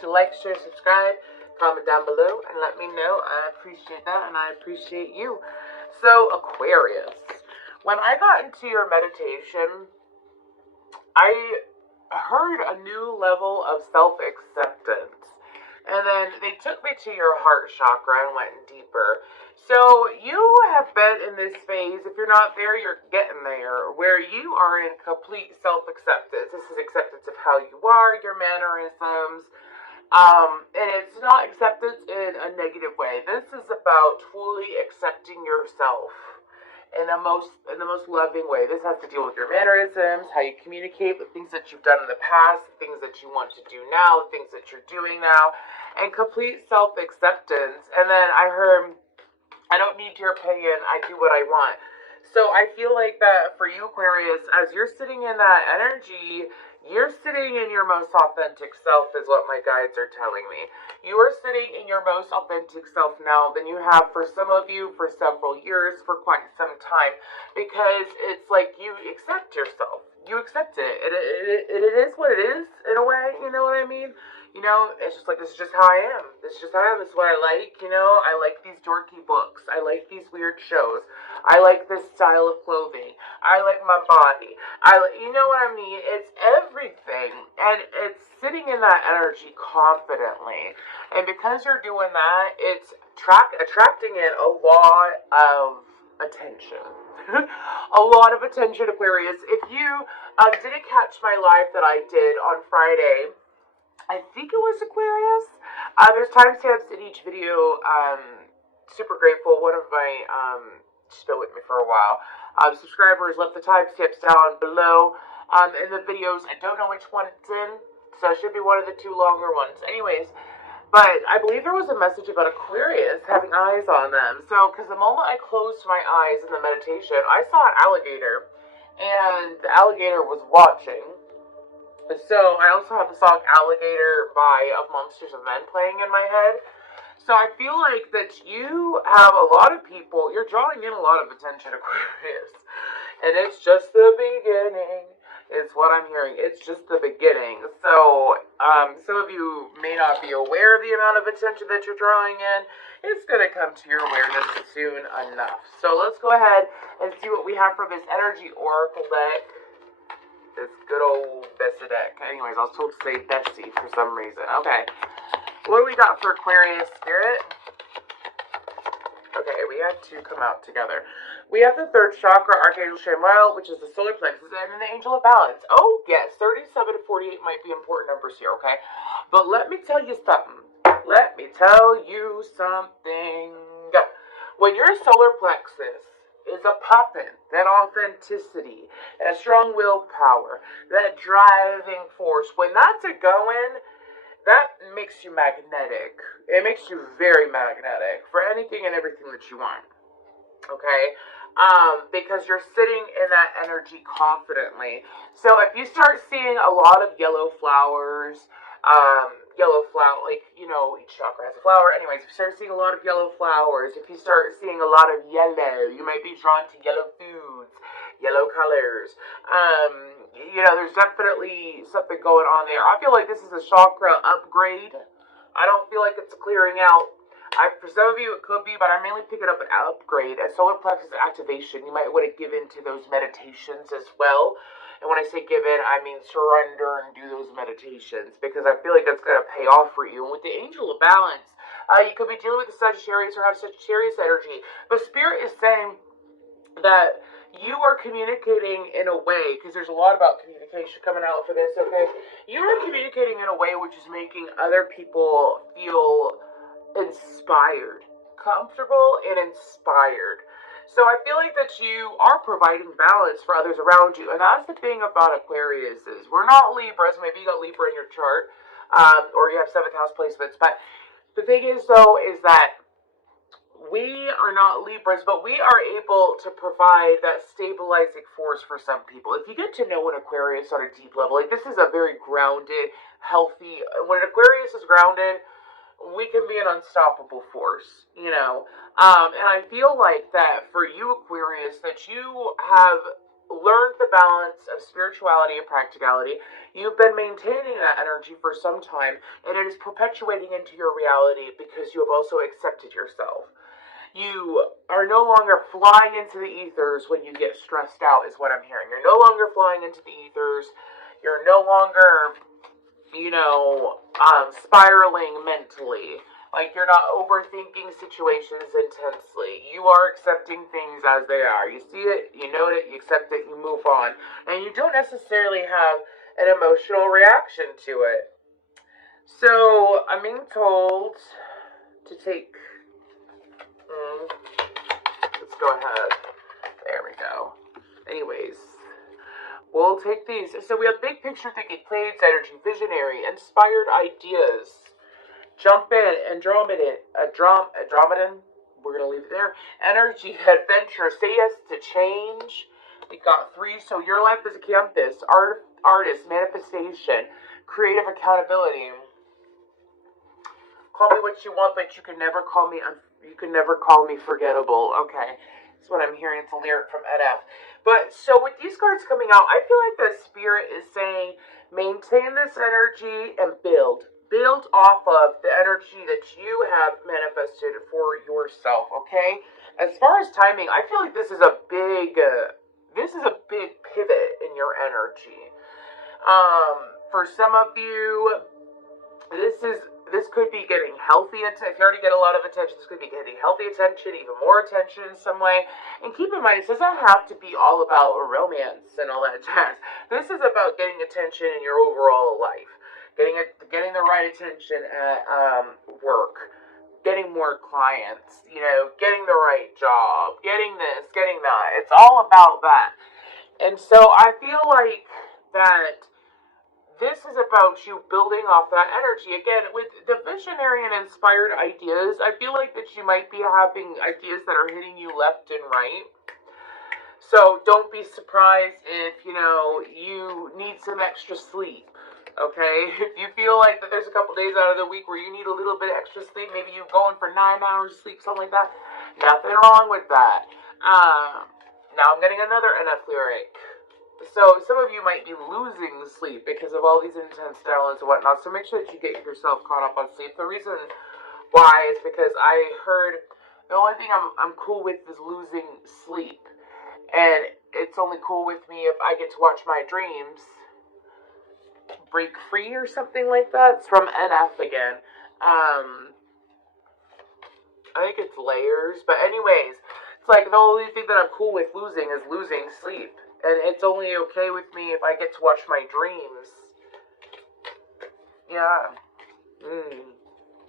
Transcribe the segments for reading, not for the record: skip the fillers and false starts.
to like, share, subscribe, comment down below, and let me know. I appreciate that, and I appreciate you. So, Aquarius, when I got into your meditation, I heard a new level of self-acceptance. And then they took me to your heart chakra and went deeper. So you have been in this phase, if you're not there, you're getting there, where you are in complete self-acceptance. This is acceptance of how you are, your mannerisms, and it's not acceptance in a negative way. This is about fully accepting yourself in the most loving way. This has to deal with your mannerisms, how you communicate, the things that you've done in the past, the things that you want to do now, the things that you're doing now, and complete self-acceptance. And then I heard, I don't need your opinion, I do what I want. So I feel like that for you, Aquarius, as you're sitting in that energy, you're sitting in your most authentic self is what my guides are telling me. You are sitting in your most authentic self now than you have for some of you for several years, for quite some time. Because it's like you accept yourself. You accept it. It is what it is, in a way, you know what I mean? You know, it's just like, this is just how I am. This is just how I am. This is what I like, you know? I like these dorky books. I like these weird shows. I like this style of clothing. I like my body. You know what I mean? It's everything. And it's sitting in that energy confidently. And because you're doing that, it's attracting in a lot of attention. A lot of attention, Aquarius. If you didn't catch my live that I did on Friday, I think it was Aquarius. There's timestamps in each video. Super grateful. One of my, she's been with me for a while, subscribers left the timestamps down below in the videos. I don't know which one it's in, so it should be one of the two longer ones. Anyways, but I believe there was a message about Aquarius having eyes on them. So, because the moment I closed my eyes in the meditation, I saw an alligator, and the alligator was watching. So I also have the song Alligator of Monsters of Men playing in my head. So I feel like that you have a lot of people, you're drawing in a lot of attention, Aquarius. And it's just the beginning, is what I'm hearing. It's just the beginning. So some of you may not be aware of the amount of attention that you're drawing in. It's going to come to your awareness soon enough. So let's go ahead and see what we have for this energy oracle deck. This good old Bessie deck. Anyways, I was told to say Bessie for some reason. Okay. What do we got for Aquarius, Spirit? Okay, we had two come out together. We have the third chakra, Archangel Chamuel, which is the solar plexus, and then the Angel of Balance. Oh, yes, 37 to 48 might be important numbers here, okay? But let me tell you something. Let me tell you something. When your solar plexus is a poppin', that authenticity, that strong willpower, that driving force, when that's a going, that makes you magnetic. It makes you very magnetic for anything and everything that you want. Okay? Because you're sitting in that energy confidently. So if you start seeing a lot of yellow flowers, like, you know, each chakra has a flower. Anyways, if you start seeing a lot of yellow flowers, if you start seeing a lot of yellow, you might be drawn to yellow foods, yellow colors. You know, there's definitely something going on there. I feel like this is a chakra upgrade. I don't feel like it's a clearing out. For some of you, it could be, but I mainly pick it up an upgrade. As solar plexus activation, you might want to give into those meditations as well. And when I say give in, I mean surrender and do those meditations, because I feel like that's going to pay off for you. And with the Angel of Balance, you could be dealing with the Sagittarius or have Sagittarius energy. But Spirit is saying that you are communicating in a way, because there's a lot about communication coming out for this, okay? You are communicating in a way which is making other people feel inspired, comfortable and inspired. So I feel like that you are providing balance for others around you. And that's the thing about Aquarius is we're not Libras. Maybe you got Libra in your chart, or you have 7th house placements. But the thing is, though, is that we are not Libras, but we are able to provide that stabilizing force for some people. If you get to know an Aquarius on a deep level, like this is a very grounded, healthy, when an Aquarius is grounded, we can be an unstoppable force, you know. And I feel like that for you, Aquarius, that you have learned the balance of spirituality and practicality. You've been maintaining that energy for some time, and it is perpetuating into your reality because you have also accepted yourself. You are no longer flying into the ethers when you get stressed out, is what I'm hearing. You're no longer flying into the ethers. You're no longer, spiraling mentally. Like, you're not overthinking situations intensely. You are accepting things as they are. You see it, you note it, you accept it, you move on. And you don't necessarily have an emotional reaction to it. So, I'm being told to take... let's go ahead. There we go. Anyways, we'll take these. So we have big picture thinking, Pleiades energy, visionary, inspired ideas. Jump in, Andromedan, we're going to leave it there. Energy, adventure, say yes to change. We got 3, so your life is a campus. Artist, manifestation, creative accountability. Call me what you want, but you can never call me forgettable. Okay, that's what I'm hearing. It's a lyric from NF. But, so with these cards coming out, I feel like the spirit is saying, maintain this energy and build. Build off of the energy that you have manifested for yourself, okay? As far as timing, I feel like this is a big pivot in your energy. For some of you, this could be getting healthy attention. If you already get a lot of attention, this could be getting healthy attention, even more attention in some way. And keep in mind, it doesn't have to be all about romance and all that jazz. This is about getting attention in your overall life. Getting the right attention at work, getting more clients, getting the right job, getting this, getting that. It's all about that. And so I feel like that this is about you building off that energy. Again, with the visionary and inspired ideas, I feel like that you might be having ideas that are hitting you left and right. So don't be surprised if, you need some extra sleep. Okay, if you feel like that there's a couple days out of the week where you need a little bit extra sleep, maybe you're going for 9 hours sleep, something like that, nothing wrong with that. Now I'm getting another NF lyric. So some of you might be losing sleep because of all these intense downloads and whatnot, so make sure that you get yourself caught up on sleep. The reason why is because I heard the only thing I'm cool with is losing sleep. And it's only cool with me if I get to watch my dreams break free or something like that. It's from NF again. I think it's layers. But anyways, it's like the only thing that I'm cool with losing is losing sleep. And it's only okay with me if I get to watch my dreams. Yeah.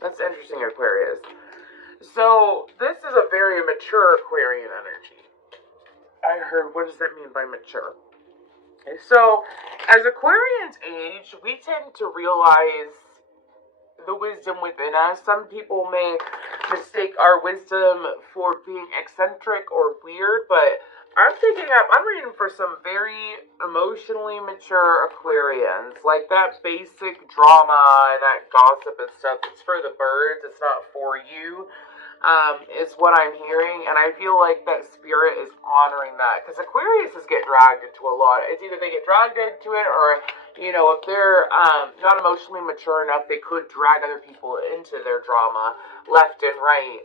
That's interesting, Aquarius. So, this is a very mature Aquarian energy. I heard, what does that mean by mature? So, as Aquarians age, we tend to realize the wisdom within us. Some people may mistake our wisdom for being eccentric or weird, but I'm reading for some very emotionally mature Aquarians. Like that basic drama and that gossip and stuff, it's for the birds, it's not for you. Is what I'm hearing, and I feel like that spirit is honoring that, because Aquariuses get dragged into a lot. It's either they get dragged into it, or, if they're not emotionally mature enough, they could drag other people into their drama left and right.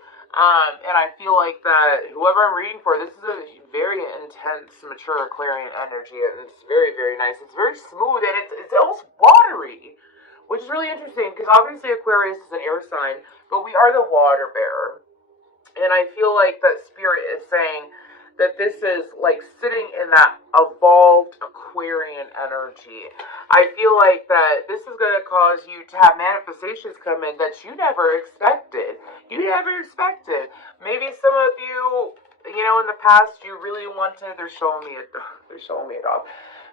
And I feel like that whoever I'm reading for, this is a very intense, mature Aquarian energy, and it's very, very nice. It's very smooth, and it's almost watery, which is really interesting, because obviously Aquarius is an air sign, but we are the water bearer. And I feel like that spirit is saying that this is like sitting in that evolved Aquarian energy. I feel like that this is going to cause you to have manifestations come in that you never expected. Maybe some of you, in the past you really wanted, they're showing me a dog.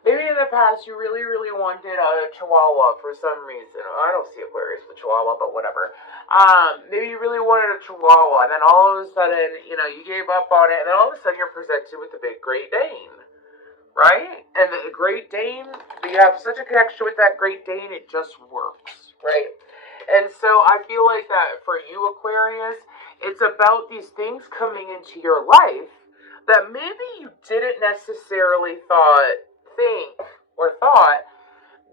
Maybe in the past you really, really wanted a Chihuahua for some reason. I don't see Aquarius with Chihuahua, but whatever. Maybe you really wanted a Chihuahua, and then all of a sudden, you gave up on it, and then all of a sudden you're presented with the big Great Dane, right? And the Great Dane, you have such a connection with that Great Dane, it just works, right? And so I feel like that for you, Aquarius, it's about these things coming into your life that maybe you didn't necessarily think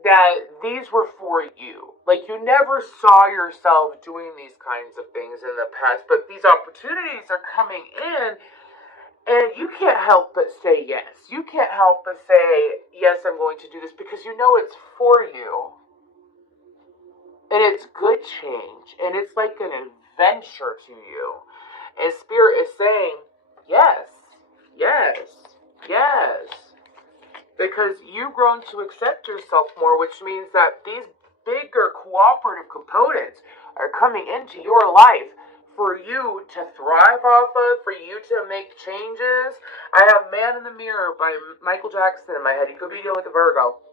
that these were for you. Like, you never saw yourself doing these kinds of things in the past, but these opportunities are coming in, and you can't help but say yes. You can't help but say, yes, I'm going to do this, because you know it's for you. And it's good change, and it's like an adventure to you. And Spirit is saying, yes, yes, yes. Because you've grown to accept yourself more, which means that these bigger cooperative components are coming into your life for you to thrive off of, for you to make changes. I have Man in the Mirror by Michael Jackson in my head. You could be dealing with a Virgo,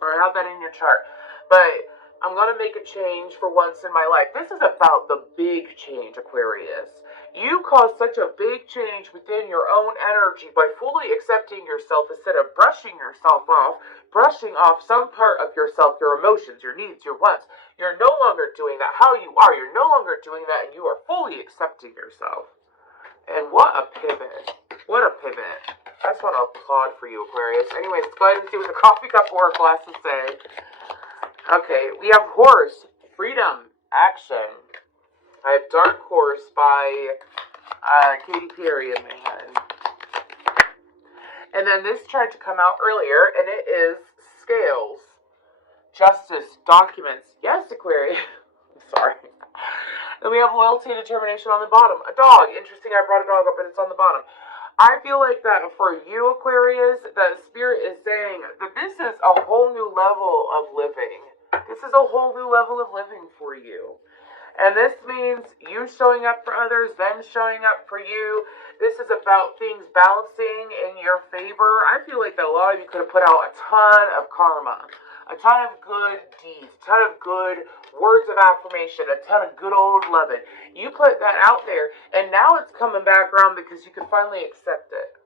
or have that in your chart. But I'm going to make a change for once in my life. This is about the big change, Aquarius. You caused such a big change within your own energy by fully accepting yourself instead of brushing yourself off, brushing off some part of yourself, your emotions, your needs, your wants. You're no longer doing that how you are. You're no longer doing that, and you are fully accepting yourself. And what a pivot. What a pivot. I just want to applaud for you, Aquarius. Anyways, let's go ahead and see what the coffee cup oracle has to say. Okay, we have Horse, Freedom, Action. I have Dark Horse by Katy Perry in my head. And then this tried to come out earlier, and it is Scales, Justice, Documents. Yes, Aquarius. Sorry. Then we have Loyalty and Determination on the bottom. A dog. Interesting, I brought a dog up, and it's on the bottom. I feel like that for you, Aquarius, that Spirit is saying that this is a whole new level of living. This is a whole new level of living for you. And this means you showing up for others, them showing up for you. This is about things balancing in your favor. I feel like that a lot of you could have put out a ton of karma, a ton of good deeds, a ton of good words of affirmation, a ton of good old loving. You put that out there, and now it's coming back around because you can finally accept it.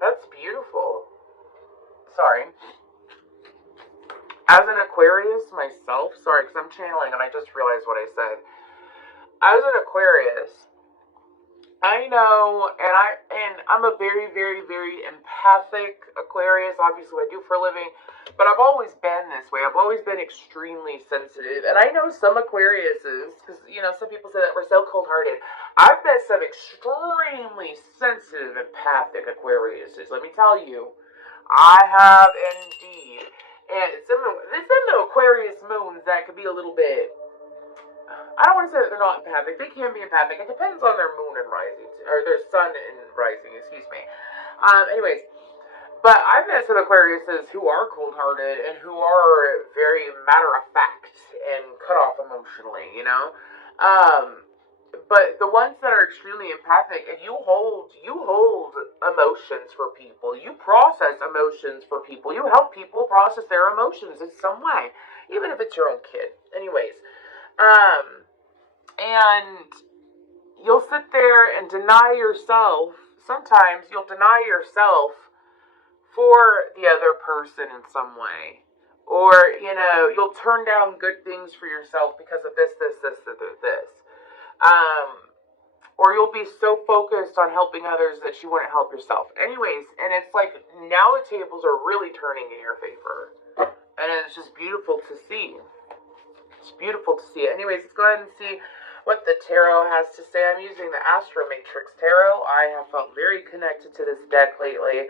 That's beautiful. Sorry. As an Aquarius myself, sorry, because I'm channeling and I just realized what I said. As an Aquarius, I know, and I'm a very, very, very empathic Aquarius. Obviously, what I do for a living, but I've always been this way. I've always been extremely sensitive, and I know some Aquariuses, because some people say that we're so cold-hearted. I've met some extremely sensitive, empathic Aquariuses. Let me tell you, I have indeed, and some Aquarius moons that could be a little bit. I don't want to say that they're not empathic. They can be empathic. It depends on their moon and rising, or their sun and rising, excuse me. Anyways, but I've met some Aquariuses who are cold-hearted and who are very matter-of-fact and cut off emotionally, But the ones that are extremely empathic, and you hold emotions for people. You process emotions for people. You help people process their emotions in some way, even if it's your own kid. Anyways, and you'll sit there and deny yourself. Sometimes you'll deny yourself for the other person in some way. Or, you'll turn down good things for yourself because of this. Or you'll be so focused on helping others that you wouldn't help yourself. Anyways, and it's like, now the tables are really turning in your favor. And it's just beautiful to see. It's beautiful to see it. Anyways, let's go ahead and see what the tarot has to say. I'm using the Astro Matrix Tarot. I have felt very connected to this deck lately.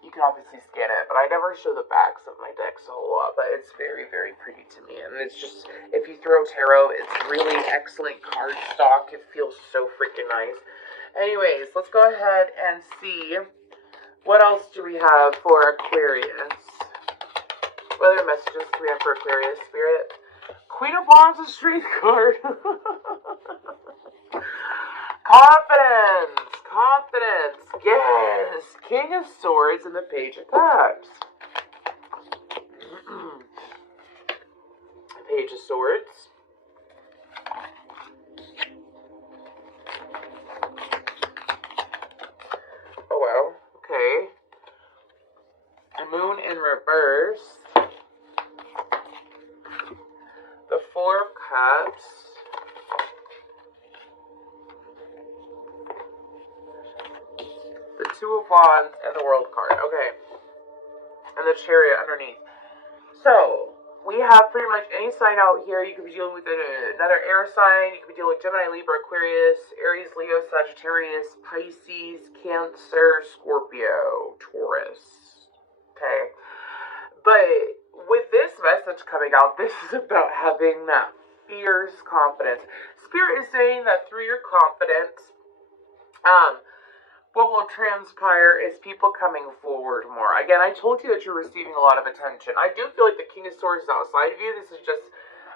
You can obviously scan it, but I never show the backs of my decks a whole lot, but it's very, very pretty to me. And it's just, if you throw tarot, it's really excellent card stock. It feels so freaking nice. Anyways, let's go ahead and see what else do we have for Aquarius. What other messages do we have for Aquarius, Spirit? Queen of Wands and Strength card. Confidence, yes. King of Swords and the Page of Cups. Page of Swords. Oh wow, okay. A Moon in reverse. the Four of Cups, the Two of Wands, and the World card. Okay. And the Chariot underneath. So, we have pretty much any sign out here. You could be dealing with another air sign. You could be dealing with Gemini, Libra, Aquarius, Aries, Leo, Sagittarius, Pisces, Cancer, Scorpio, Taurus. Okay? But with this message coming out, this is about having that fierce confidence. Spirit is saying that through your confidence, what will transpire is people coming forward more. Again, I told you that you're receiving a lot of attention. I do feel like the King of Swords is outside of you. This is just,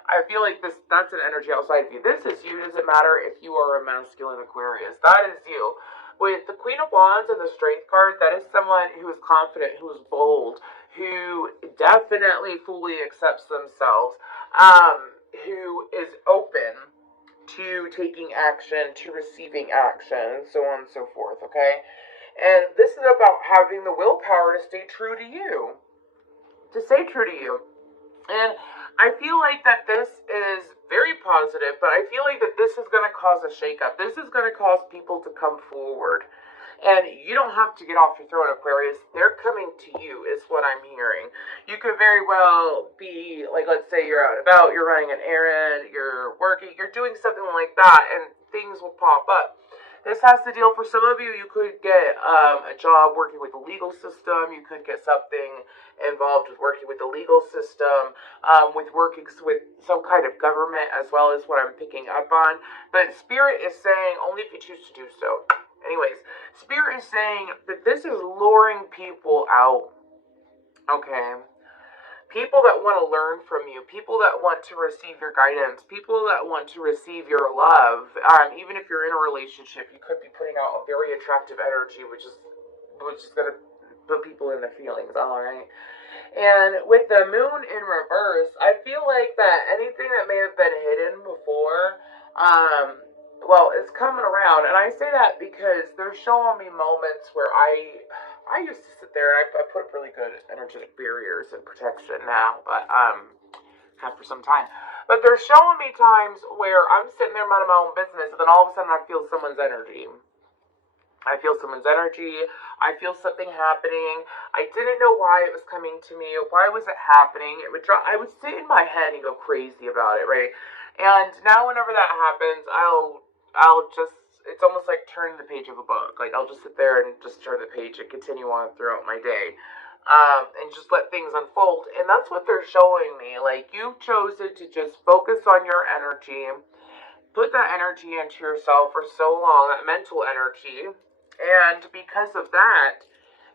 I feel like that's an energy outside of you. This is you. Doesn't matter if you are a masculine Aquarius. That is you. With the Queen of Wands and the Strength card, that is someone who is confident, who is bold, who definitely fully accepts themselves, who is open to taking action, to receiving action, and so on and so forth, okay? And this is about having the willpower to stay true to you. To stay true to you. And I feel like that this is very positive, but I feel like that this is going to cause a shakeup. This is going to cause people to come forward. And you don't have to get off your throne, Aquarius. They're coming to you, is what I'm hearing. You could very well be, like, let's say you're out and about, you're running an errand, you're working, you're doing something like that, and things will pop up. This has to deal, for some of you, you could get a job working with the legal system. You could get something involved with working with the legal system, with working with some kind of government, as well as what I'm picking up on. But Spirit is saying only if you choose to do so. Anyways, Spirit is saying that this is luring people out, okay? People that want to learn from you, people that want to receive your guidance, people that want to receive your love. Even if you're in a relationship, you could be putting out a very attractive energy, which is going to put people in their feelings, all right? And with the Moon in reverse, I feel like that anything that may have been hidden before, well, it's coming around. And I say that because they're showing me moments where I used to sit there and I put up really good energetic barriers and protection now, but have for some time. But they're showing me times where I'm sitting there minding my own business, and then all of a sudden I feel someone's energy. I feel someone's energy. I feel something happening. I didn't know why it was coming to me. Why was it happening? I would sit in my head and go crazy about it, right? And now whenever that happens, I'll just, it's almost like turning the page of a book. Like, I'll just sit there and just turn the page and continue on throughout my day. And just let things unfold. And that's what they're showing me. Like, you've chosen to just focus on your energy. Put that energy into yourself for so long, that mental energy. And because of that,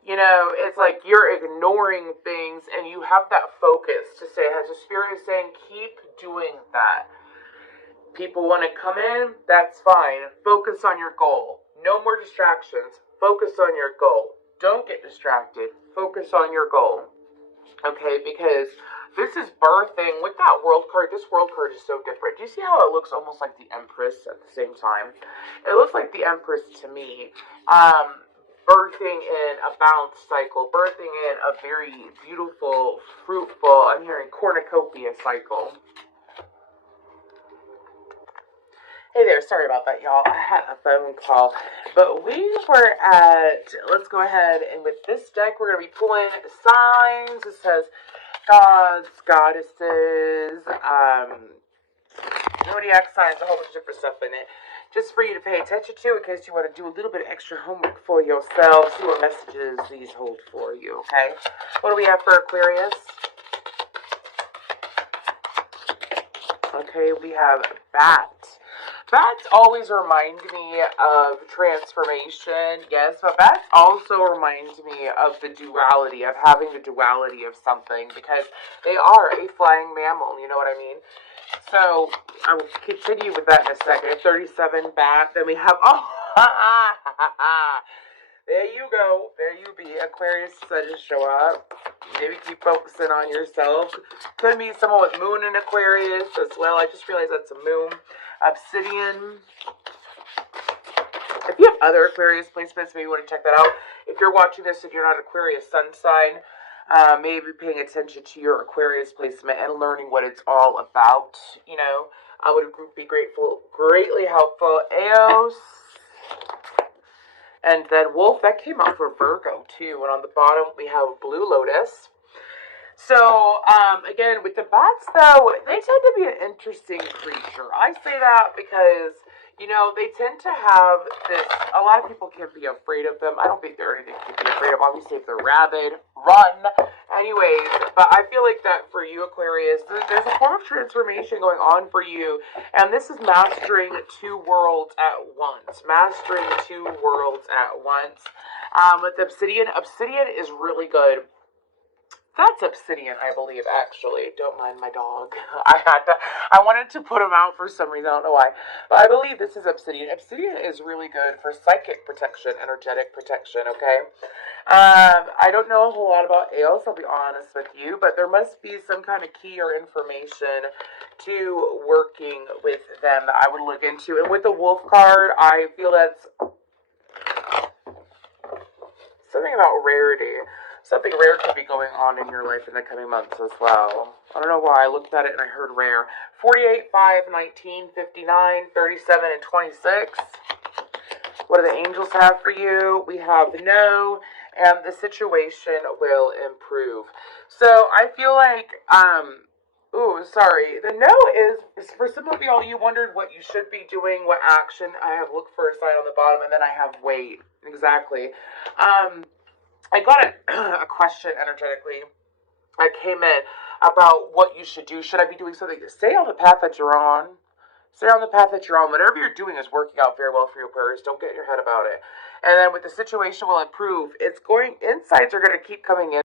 you know, it's like you're ignoring things and you have that focus to say, as the Spirit is saying, keep doing that. People want to come in, that's fine. Focus on your goal. No more distractions. Focus on your goal. Don't get distracted. Focus on your goal. Okay, because this is birthing. With that World card, this World card is so different. Do you see how it looks almost like the Empress at the same time? It looks like the Empress to me. Birthing in a balanced cycle. Birthing in a very beautiful, fruitful, I'm hearing cornucopia cycle. Hey there, sorry about that, y'all. I had a phone call. But we were at, let's go ahead, and with this deck, we're going to be pulling signs. It says gods, goddesses, zodiac signs, a whole bunch of different stuff in it. Just for you to pay attention to in case you want to do a little bit of extra homework for yourself. See what messages these hold for you, okay? What do we have for Aquarius? Okay, we have bat. Bats always remind me of transformation, yes, but bats also remind me of the duality, of having the duality of something, because they are a flying mammal, you know what I mean? So, I will continue with that in a second. 37 bat, then we have, oh, there you go, there you be. Aquarius decided to show up. Maybe keep focusing on yourself. Could be someone with moon in Aquarius as well. I just realized that's a moon. Obsidian. If you have other Aquarius placements, maybe you want to check that out. If you're watching this and you're not Aquarius sun sign, maybe paying attention to your Aquarius placement and learning what it's all about. You know, I would be greatly helpful. Eos. And then Wolf, that came out for Virgo too. And on the bottom, we have Blue Lotus. So, again, with the bats, though, they tend to be an interesting creature. I say that because, you know, they tend to have this, a lot of people can be afraid of them. I don't think they're anything to be afraid of. Obviously, if they're rabid, run. Anyways, but I feel like that for you, Aquarius, there's a form of transformation going on for you. And this is mastering two worlds at once. Mastering two worlds at once. With Obsidian, Obsidian is really good. That's Obsidian, I believe, actually. Don't mind my dog. I wanted to put him out for some reason. I don't know why. But I believe this is Obsidian. Obsidian is really good for psychic protection, energetic protection, okay? I don't know a whole lot about Eos, I'll be honest with you, but there must be some kind of key or information to working with them that I would look into. And with the Wolf card, I feel that's something about rarity. Something rare could be going on in your life in the coming months as well. I don't know why. I looked at it and I heard rare. 48, 5, 19, 59, 37, and 26. What do the angels have for you? We have no, and the situation will improve. So I feel like, the no is for some of y'all, you wondered what you should be doing, what action. I have looked for a sign on the bottom, and then I have wait. Exactly. I got a question energetically. I came in about what you should do. Should I be doing something? Stay on the path that you're on. Stay on the path that you're on. Whatever you're doing is working out very well for you, Aquarius. Don't get in your head about it. And then with the situation will improve. Insights are going to keep coming in.